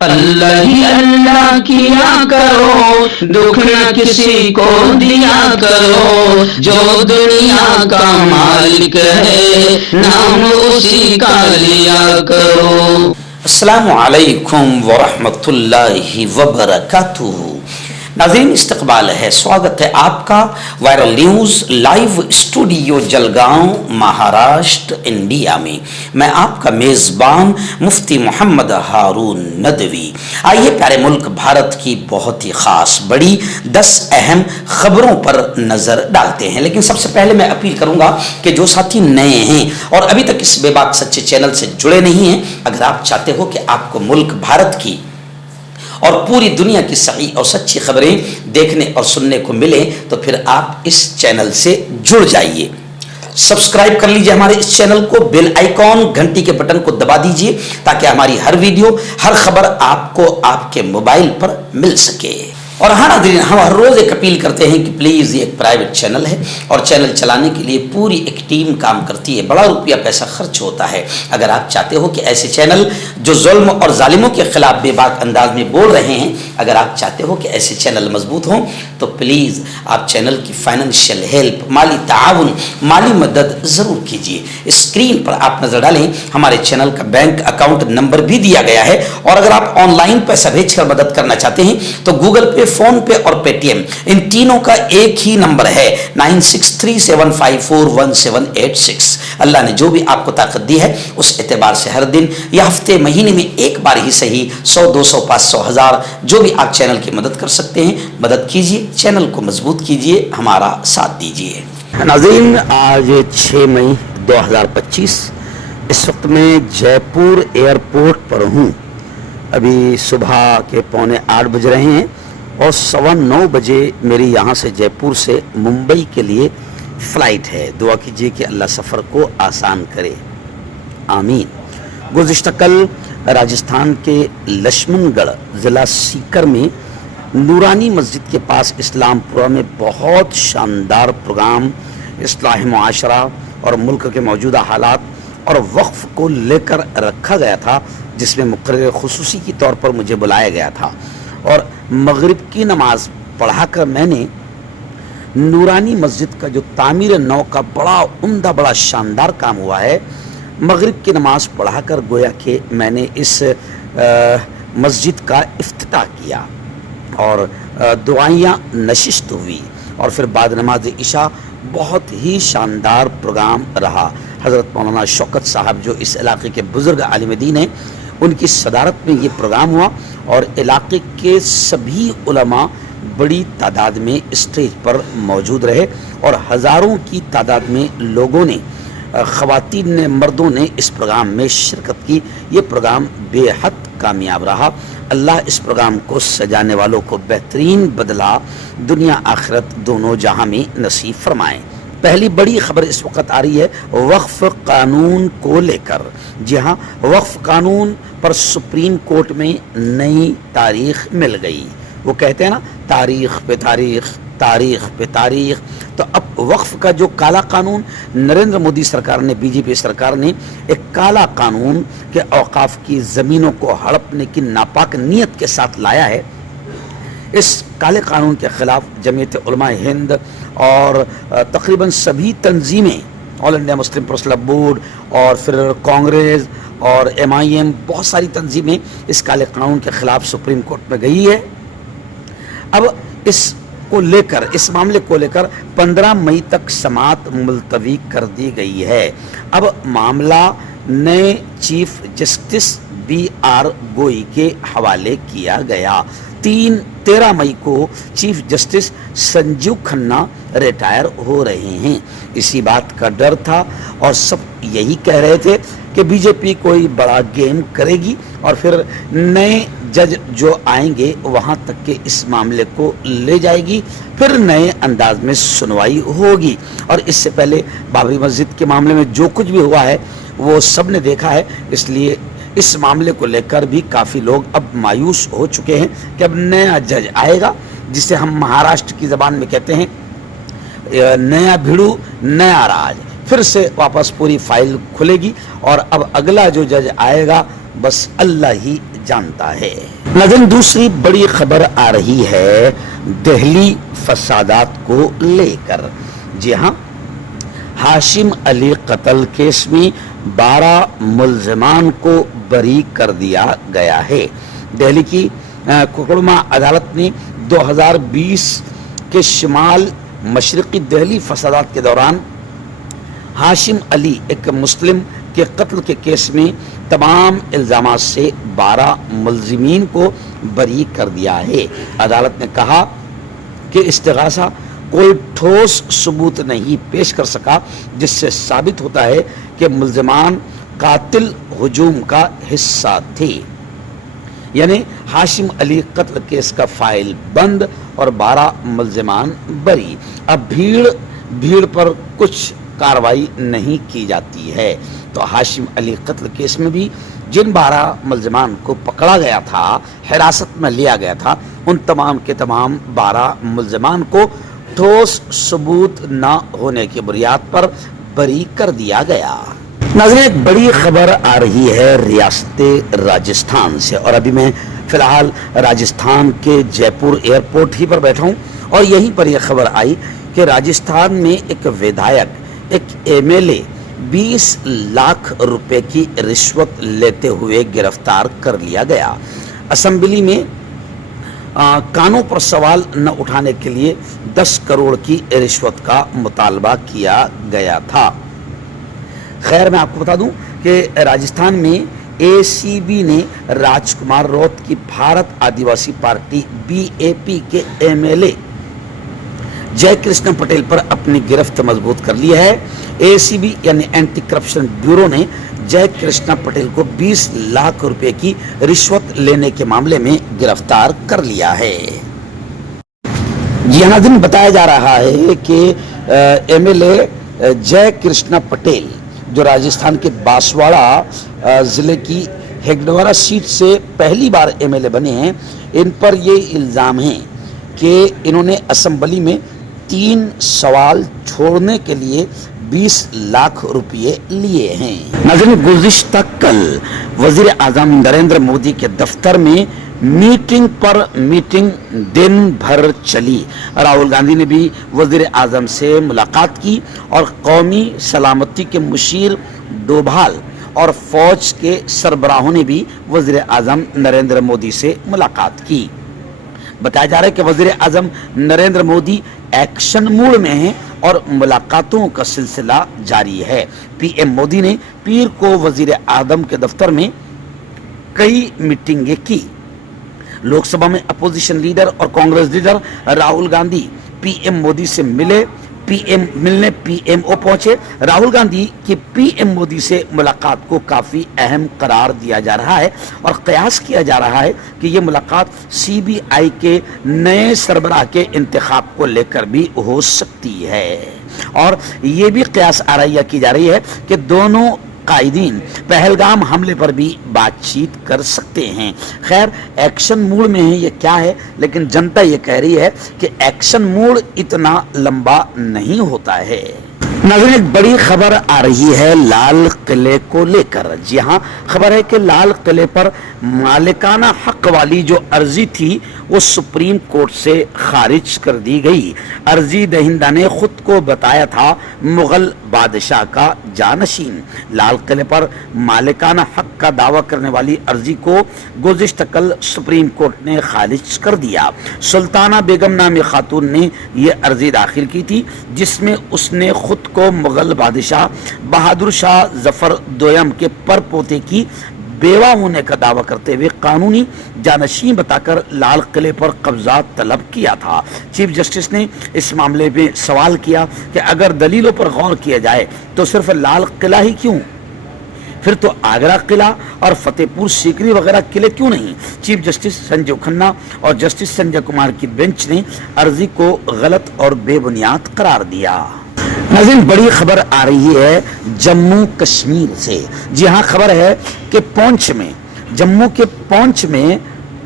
اللہ ہی اللہ کیا کرو، دکھ نہ کسی کو دیا کرو، جو دنیا کا مالک ہے نام اسی کا لیا کرو۔ السلام علیکم ورحمۃ اللہ وبرکاتہ۔ ناظرین، استقبال ہے، سواگت ہے آپ کا viral news live studio Jalgaon Maharashtra India میں۔ میں آپ کا میزبان مفتی محمد ہارون ندوی۔ آئیے پیارے ملک بھارت کی بہت ہی خاص بڑی 10 اہم خبروں پر نظر ڈالتے ہیں، لیکن سب سے پہلے میں اپیل کروں گا کہ جو ساتھی نئے ہیں اور ابھی تک اس بے باک سچے چینل سے جڑے نہیں ہیں، اگر آپ چاہتے ہو کہ آپ کو ملک بھارت کی اور پوری دنیا کی صحیح اور سچی خبریں دیکھنے اور سننے کو ملیں تو پھر آپ اس چینل سے جڑ جائیے۔ سبسکرائب کر لیجئے ہمارے اس چینل کو، بیل آئیکن گھنٹی کے بٹن کو دبا دیجئے تاکہ ہماری ہر ویڈیو ہر خبر آپ کو آپ کے موبائل پر مل سکے۔ اور ہاں ناظرین، ہم ہر روز ایک اپیل کرتے ہیں کہ پلیز یہ ایک پرائیویٹ چینل ہے اور چینل چلانے کے لیے پوری ایک ٹیم کام کرتی ہے، بڑا روپیہ پیسہ خرچ ہوتا ہے۔ اگر آپ چاہتے ہو کہ ایسے چینل جو ظلم اور ظالموں کے خلاف بے باک انداز میں بول رہے ہیں، اگر آپ چاہتے ہو کہ ایسے چینل مضبوط ہوں تو پلیز آپ چینل کی فائنینشیل ہیلپ، مالی تعاون، مالی مدد ضرور کیجیے۔ اسکرین پر آپ نظر ڈالیں، ہمارے چینل کا بینک اکاؤنٹ نمبر بھی دیا گیا ہے، اور اگر آپ آن لائن پیسہ بھیج کر مدد کرنا چاہتے ہیں تو گوگل پے، فون پے اور پے ٹی ایم، ان تینوں کا ایک ہی نمبر ہے 9637541786۔ اللہ نے جو بھی آپ کو طاقت دی ہے اس اعتبار سے ہر دن یا ہفتے مہینے میں ایک بار ہی صحیح 100 200 500 1000 جو بھی آپ چینل کی مدد کر سکتے ہیں مدد کیجیے، چینل کو مضبوط کیجیے، ہمارا ساتھ دیجیے۔ ناظرین، آج 6 مئی 2025، اس وقت میں جے پور ایئرپورٹ پر ہوں۔ ابھی صبح کے 7:45 بج رہے ہیں اور 9:15 بجے میری یہاں سے جے پور سے ممبئی کے لیے فلائٹ ہے۔ دعا کیجیے کہ اللہ سفر کو آسان کرے، آمین۔ گزشتہ کل راجستھان کے لشمن گڑھ ضلع سیکر میں نورانی مسجد کے پاس اسلام پورہ میں بہت شاندار پروگرام اصلاح معاشرہ اور ملک کے موجودہ حالات اور وقف کو لے کر رکھا گیا تھا، جس میں مقرر خصوصی کے طور پر مجھے بلایا گیا تھا، اور مغرب کی نماز پڑھا کر میں نے نورانی مسجد کا جو تعمیر نو کا بڑا عمدہ بڑا شاندار کام ہوا ہے، مغرب کی نماز پڑھا کر گویا کہ میں نے اس مسجد کا افتتاح کیا اور دعائیاں نشست ہوئی، اور پھر بعد نماز عشاء بہت ہی شاندار پروگرام رہا۔ حضرت مولانا شوکت صاحب جو اس علاقے کے بزرگ عالم دین ہیں، ان کی صدارت میں یہ پروگرام ہوا، اور علاقے کے سبھی علماء بڑی تعداد میں اسٹیج پر موجود رہے، اور ہزاروں کی تعداد میں لوگوں نے، خواتین نے، مردوں نے اس پروگرام میں شرکت کی۔ یہ پروگرام بے حد کامیاب رہا۔ اللہ اس پروگرام کو سجانے والوں کو بہترین بدلہ دنیا آخرت دونوں جہاں میں نصیب فرمائیں۔ پہلی بڑی خبر اس وقت آ رہی ہے وقف قانون کو لے کر۔ جی ہاں، وقف قانون پر سپریم کورٹ میں نئی تاریخ مل گئی۔ وہ کہتے ہیں نا، تاریخ پہ تاریخ، تاریخ پہ تاریخ۔ تو اب وقف کا جو کالا قانون نریندر مودی سرکار نے، بی جے پی سرکار نے ایک کالا قانون کہ اوقاف کی زمینوں کو ہڑپنے کی ناپاک نیت کے ساتھ لایا ہے، اس کالے قانون کے خلاف جمعیت علماء ہند اور تقریباً سبھی تنظیمیں، آل انڈیا مسلم پرسلب بورڈ اور پھر کانگریس اور MIM، بہت ساری تنظیمیں اس کالے قانون کے خلاف سپریم کورٹ میں گئی ہے۔ اب اس کو لے کر، اس معاملے کو لے کر 15 مئی تک سماعت ملتوی کر دی گئی ہے۔ اب معاملہ نئے چیف جسٹس BR گوئی کے حوالے کیا گیا۔ 13 مئی کو chief justice Sanjiv Khanna retire ہو رہے ہیں۔ اسی بات کا ڈر تھا اور سب یہی کہہ رہے تھے کہ بی جے پی کوئی بڑا گیم کرے گی اور پھر نئے جج جو آئیں گے وہاں تک کہ اس معاملے کو لے جائے گی، پھر نئے انداز میں سنوائی ہوگی۔ اور اس سے پہلے بابری مسجد کے معاملے میں جو کچھ بھی ہوا ہے وہ سب نے دیکھا ہے، اس لیے اس معاملے کو لے کر بھی کافی لوگ اب مایوس ہو چکے ہیں کہ اب نیا جج آئے گا، جسے ہم مہاراشٹر کی زبان میں کہتے ہیں نیا بھیڑو نیا راج۔ پھر سے واپس پوری فائل کھلے گی اور اب اگلا جو جج آئے گا بس اللہ ہی जानता है। नाज़रीन, दूसरी बड़ी खबर आ रही है दिल्ली फसादात को लेकर। जी हाँ, हाशिम अली कत्ल केस में 12 मुल्ज़िमान को बरी कर दिया गया है। दिल्ली की कोकड़मा अदालत ने 2020 के शिमाल मशरक़ी दिल्ली फसादात के दौरान हाशिम अली एक मुस्लिम के कत्ल के केस में तमाम इल्ज़ामात से 12 मुल्ज़िमीन को बरी कर दिया है। अदालत ने कहा कि इस्तिग़ासा कोई ठोस सबूत नहीं पेश कर सका जिससे साबित होता है कि मुल्ज़िमान कातिल हुजूम का हिस्सा थे। यानी हाशिम अली कत्ल केस का फाइल बंद और 12 मुल्ज़िमान बरी। अब भीड़ पर कुछ कार्रवाई नहीं की जाती है। तो हाशिम अली कत्ल केस में भी जिन 12 मुल्ज़िमान को पकड़ा गया था, हिरासत में लिया गया था, उन तमाम के तमाम 12 मुल्ज़िमान को ठोस सबूत न होने की बुनियाद पर बरी कर दिया गया। नाज़रीन, एक बड़ी खबर आ रही है रियासत राजस्थान से, और अभी मैं फिलहाल राजस्थान के जयपुर एयरपोर्ट ही पर बैठा हूँ और यहीं पर यह खबर आई कि राजस्थान में एक विधायक, एक एमएलए 20 लाख रुपए की रिश्वत लेते हुए गिरफ्तार कर लिया गया। असेंबली में कानों पर सवाल न उठाने के लिए 10 करोड़ की रिश्वत का मुतालबा किया गया था। खैर, मैं आपको बता दूं कि राजस्थान में एसीबी ने राजकुमार रौत की भारत आदिवासी पार्टी बीएपी के एमएलए जय कृष्ण पटेल पर अपनी गिरफ्त मजबूत कर ली है। एसीबी यानी एंटी करप्शन ब्यूरो ने जय कृष्ण पटेल को 20 लाख रुपए की रिश्वत लेने के मामले में गिरफ्तार कर लिया है। यह दिन बताया जा रहा है कि एमएलए जय कृष्ण पटेल जो राजस्थान के बांसवाड़ा जिले की हेगडवारा सीट से पहली बार एमएलए बने हैं, इन पर ये इल्ज़ाम है कि इन्होंने असेंबली में 3 सवाल छोड़ने के लिए 20 लाख रुपये लिए हैं। नाज़रीन, गुज़िश्ता कल वज़ीर आज़म नरेंद्र मोदी के दफ्तर में मीटिंग पर मीटिंग दिन भर चली। राहुल गांधी ने भी वज़ीर आज़म से मुलाकात की और कौमी सलामती के मुशीर डोभाल और फौज के सरबराहों ने भी वज़ीर आज़म नरेंद्र मोदी से मुलाकात की। बताया जा रहा है कि वज़ीर आज़म नरेंद्र मोदी एक्शन मूड में हैं और मुलाकातों का सिलसिला जारी है। पीएम मोदी ने पीर को वज़ीर आज़म के दफ्तर में कई मीटिंगें की। लोकसभा में अपोजिशन लीडर और कांग्रेस लीडर राहुल गांधी पीएम मोदी से मिलने पीएमओ पहुंचे। राहुल गांधी की पीएम मोदी से मुलाकात को काफी अहम करार दिया जा रहा है और कयास किया जा रहा है कि यह मुलाकात सीबीआई के नए सरबराह के इंतखाब को लेकर भी हो सकती है। और ये भी कयास आरैया की जा रही है कि दोनों कायदीन पहलगाम हमले पर भी बातचीत कर सकते हैं। खैर, एक्शन मूड में है, ये क्या है, लेकिन जनता ये कह रही है कि एक्शन मूड इतना लंबा नहीं होता है। नाज़रीन, एक बड़ी खबर आ रही है लाल किले को लेकर। जी हाँ, खबर है कि लाल किले पर मालिकाना हक वाली जो अर्जी थी वो सुप्रीम कोर्ट से खारिज कर दी गई। अर्जी दहिंदा ने खुद को बताया था मुगल बादशाह का जानशीन। लाल किले पर मालिकाना हक का दावा करने वाली अर्जी को गुज़िश्ता कल सुप्रीम कोर्ट ने खारिज कर दिया। सुल्ताना बेगम नामी खातून ने यह अर्जी दाखिल की थी जिसमें उसने खुद को मुगल बादशाह बहादुर शाह जफर दोयम के परपोते की बेवा होने का दावा करते हुए कानूनी जानशीन बताकर लाल किले पर कब्जा तलब किया था। चीफ जस्टिस ने इस मामले में सवाल किया कि अगर दलीलों पर गौर किया जाए तो सिर्फ लाल किला ही क्यों, फिर तो आगरा किला और फतेहपुर सीकरी वगैरह किले क्यों नहीं। चीफ जस्टिस संजय खन्ना और जस्टिस संजय कुमार की बेंच ने अर्जी को गलत और बेबुनियाद करार दिया। नाज़रीन, बड़ी खबर आ रही है जम्मू कश्मीर से। जी हाँ, खबर है कि पुंछ में, जम्मू के पुंछ में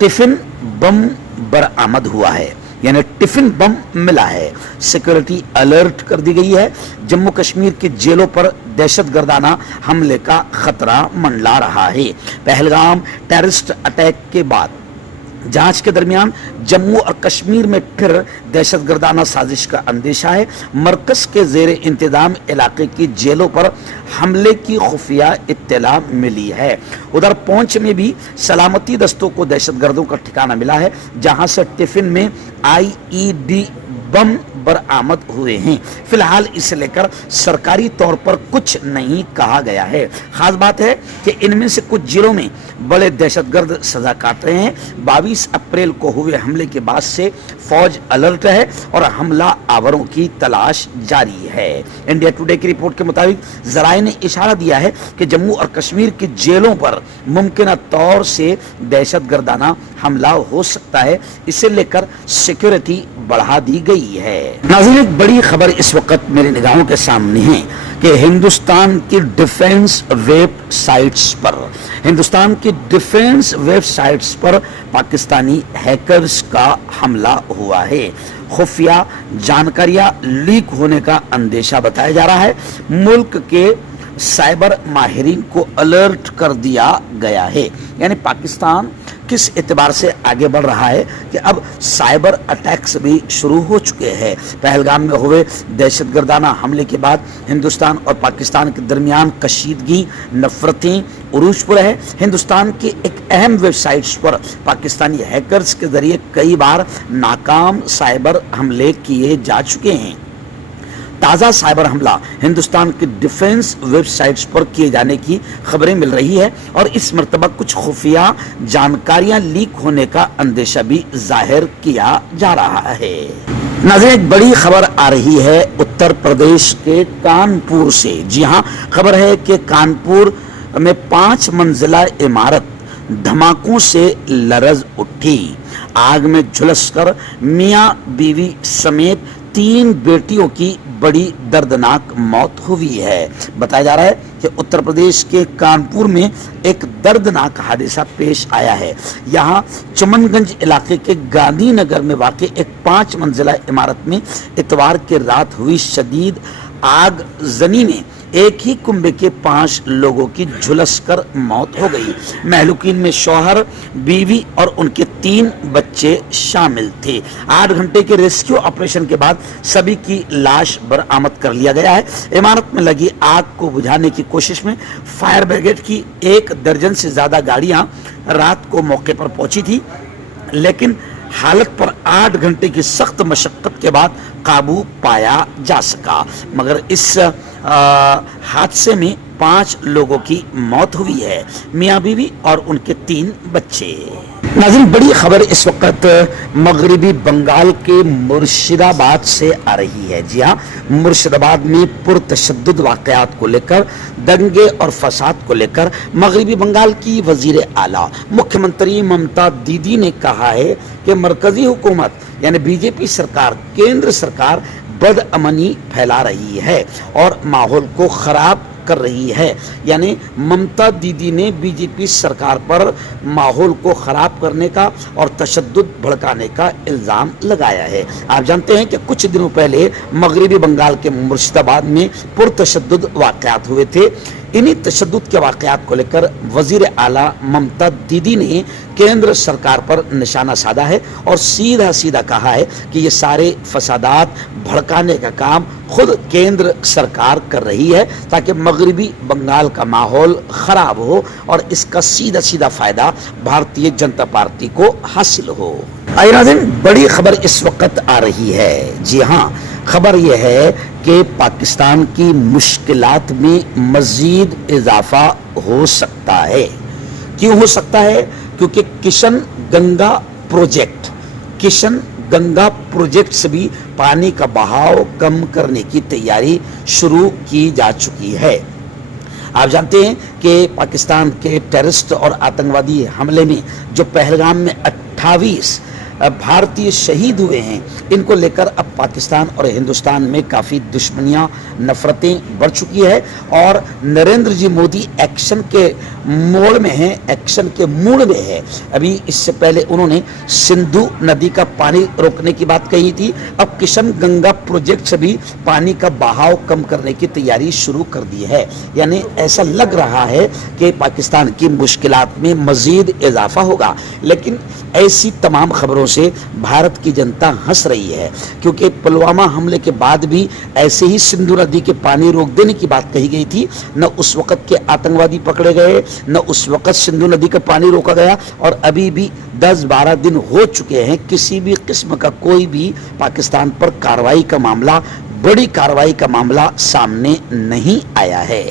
टिफिन बम बरामद हुआ है। यानी टिफिन बम मिला है। सिक्योरिटी अलर्ट कर दी गई है। जम्मू कश्मीर की जेलों पर दहशतगर्दाना हमले का खतरा मंडरा रहा है। पहलगाम टेररिस्ट अटैक के बाद जांच के दरमियान जम्मू और कश्मीर में फिर दहशतगर्दाना साजिश का अंदेशा है। मरकज के जेर इंतजाम इलाके की जेलों पर हमले की खुफिया इत्तला मिली है। उधर पुंछ में भी सलामती दस्तों को दहशतगर्दों का ठिकाना मिला है, जहां से टिफिन में IED बम बरामद हुए हैं। फिलहाल इसे लेकर सरकारी तौर पर कुछ नहीं कहा गया है। खास बात है कि इनमें से कुछ जिलों में बड़े दहशतगर्द सजा काट रहे हैं। 22 अप्रैल को हुए हमले के बाद से फौज अलर्ट है और हमला आवरों की तलाश जारी है। इंडिया टुडे की रिपोर्ट के मुताबिक जराये ने इशारा दिया है कि जम्मू और कश्मीर की जेलों पर मुमकिन तौर से दहशतगर्दाना हमला हो सकता है। इसे लेकर सिक्योरिटी बढ़ा दी गई है। नाज़रीन, एक बड़ी खबर इस वक्त मेरे निगाहों के सामने है कि हिंदुस्तान की डिफेंस वेबसाइट्स पर पाकिस्तानी हैकर्स का हमला हुआ है। खुफिया जानकारियां लीक होने का अंदेशा बताया जा रहा है। मुल्क के साइबर माहिरीन को अलर्ट कर दिया गया है। यानी पाकिस्तान किस एतबार से आगे बढ़ रहा है कि अब साइबर अटैक्स भी शुरू हो चुके हैं। पहलगाम में हुए दहशतगर्दाना हमले के बाद हिंदुस्तान और पाकिस्तान के दरमियान कशीदगी, नफरतें उरूज पर है। हिंदुस्तान की एक अहम वेबसाइट्स पर पाकिस्तानी हैकर्स के जरिए कई बार नाकाम साइबर हमले किए जा चुके हैं। ताज़ा साइबर हमला हिंदुस्तान की डिफेंस वेबसाइट्स पर किए जाने की खबरें मिल रही है और इस मर्तबा कुछ खुफिया जानकारियां लीक होने का अंदेशा भी जाहिर किया जा रहा है। नाज़रीन, एक बड़ी खबर आ रही है उत्तर प्रदेश के कानपुर से। जी हां, खबर है कि कानपुर में 5 मंजिला इमारत धमाकों से लरज उठी। आग में झुलसकर मियां बीवी समेत 3 बेटियों की बड़ी दर्दनाक मौत हुई है। बताया जा रहा है कि उत्तर प्रदेश के कानपुर में एक दर्दनाक हादसा पेश आया है। यहां चमनगंज इलाके के गांधी नगर में वाक़ एक 5 मंजिला इमारत में इतवार के रात हुई शदीद आगजनी में एक ही कुंबे के 5 लोगों की झुलसकर मौत हो गई। महलूकीन में शौहर, बीवी और उनके 3 बच्चे शामिल थे। 8 घंटे के रेस्क्यू ऑपरेशन के बाद सभी की लाश बरामद कर लिया गया है। इमारत में लगी आग को बुझाने की कोशिश में फायर ब्रिगेड की 1 दर्जन से ज्यादा गाड़ियां रात को मौके पर पहुंची थी, लेकिन हालत पर 8 घंटे की सख्त मशक्कत के बाद काबू पाया जा सका। मगर इस हादसे में 5 लोगों की मौत हुई है, मियां बीवी और उनके 3 बच्चे। नाज़रीन, बड़ी खबर इस वक्त मगरबी बंगाल के मुर्शिदाबाद से आ रही है। जी हाँ, मुर्शिदाबाद में पुरतशद्दुद वाक़यात को लेकर, दंगे और फसाद को लेकर मगरबी बंगाल की वजीर आला मुख्यमंत्री ममता दीदी ने कहा है कि मरकजी हुकूमत यानी बीजेपी सरकार, केंद्र सरकार बदअमनी फैला रही है और माहौल को खराब कर रही है। यानी ममता दीदी ने बीजेपी सरकार पर माहौल को खराब करने का और तशद्दुद भड़काने का इल्जाम लगाया है। आप जानते हैं कि कुछ दिनों पहले मगरबी बंगाल के मुर्शिदाबाद में पुरतशद्दुद वाक़यात हुए थे। इन्हीं तशद्दुद के वाक़यात को लेकर वजीर आला ममता दीदी ने केंद्र सरकार पर निशाना साधा है और सीधा सीधा कहा है कि ये सारे फसादात भड़काने का काम खुद केंद्र सरकार कर रही है ताकि मगरबी बंगाल का माहौल खराब हो और इसका सीधा सीधा फायदा भारतीय जनता पार्टी को हासिल हो। आइए नाज़रीन, बड़ी खबर इस वक्त आ रही है। जी हाँ, खबर यह है कि पाकिस्तान की मुश्किलात में मजीद इजाफा हो सकता है। क्यों हो सकता है? क्योंकि किशन गंगा प्रोजेक्ट से भी पानी का बहाव कम करने की तैयारी शुरू की जा चुकी है। आप जानते हैं कि पाकिस्तान के टेररिस्ट और आतंकवादी हमले में जो पहलगाम में 28 भारतीय शहीद हुए हैं, इनको लेकर अब पाकिस्तान और हिंदुस्तान में काफ़ी दुश्मनियां, नफरतें बढ़ चुकी है और नरेंद्र जी मोदी एक्शन के मोड़ में हैं, एक्शन के मूड में है। अभी इससे पहले उन्होंने सिंधु नदी का पानी रोकने की बात कही थी, अब किशन गंगा प्रोजेक्ट से भी पानी का बहाव कम करने की तैयारी शुरू कर दी है। यानी ऐसा लग रहा है कि पाकिस्तान की मुश्किलात में मजीद इजाफा होगा। लेकिन ऐसी तमाम खबरों से भारत की जनता हंस रही है, क्योंकि पुलवामा हमले के बाद भी ऐसे ही सिंधु नदी के पानी रोक देने की बात कही गई थी। न उस वक्त के आतंकवादी पकड़े गए, न उस वक्त सिंधु नदी का पानी रोका गया, और अभी भी 10-12 दिन हो चुके हैं, किसी भी किस्म का कोई भी पाकिस्तान पर कार्रवाई का मामला, बड़ी कार्रवाई का मामला सामने नहीं आया है।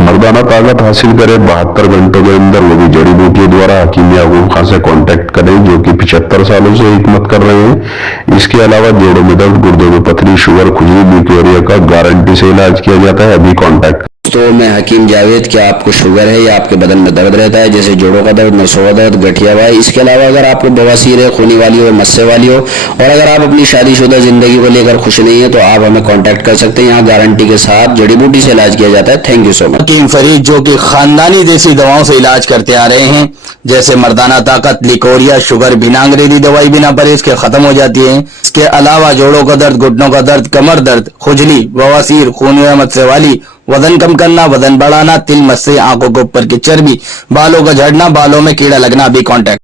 मर्दाना ताकत हासिल करे 72 घंटों के अंदर, वो भी जड़ी बूटियों द्वारा हकीम याकूब खान से कांटेक्ट करें, जो कि 75 सालों से हिकमत कर रहे हैं। इसके अलावा जोड़ों में दर्द, गुर्दों में पथरी, शुगर, खुजली, ब्यूकेरिया का गारंटी से इलाज किया जाता है। अभी कांटेक्ट। तो मैं हकीम जावेद, क्या आपको शुगर है या आपके बदन में दर्द रहता है, जैसे जोड़ों का दर्द, नसों का दर्द, गठिया भाई, इसके अलावा अगर आपको बवासीर है, खूनी वाली हो, मस्से वाली हो, और अगर आप अपनी शादीशुदा जिंदगी को लेकर खुश नहीं है, तो आप हमें कांटेक्ट कर सकते हैं। यहाँ गारंटी के साथ जड़ी बूटी से इलाज किया जाता है। Thank you so much. हकीम फरीद जो कि खानदानी देसी दवाओं से इलाज करते आ रहे हैं, जैसे मर्दाना ताकत, लिकोरिया, शुगर, बिना अंग्रेजी दवाई, बिना परहेज के खत्म हो जाती है। इसके अलावा जोड़ों का दर्द, घुटनों का दर्द, कमर दर्द, खुजली, बवासीर, खून व मस्से वाली, वजन कम करना, वजन बढ़ाना, तिल, मस्से, आंखों के ऊपर की चर्बी, बालों का झड़ना, बालों में कीड़ा लगना, भी कांटेक्ट।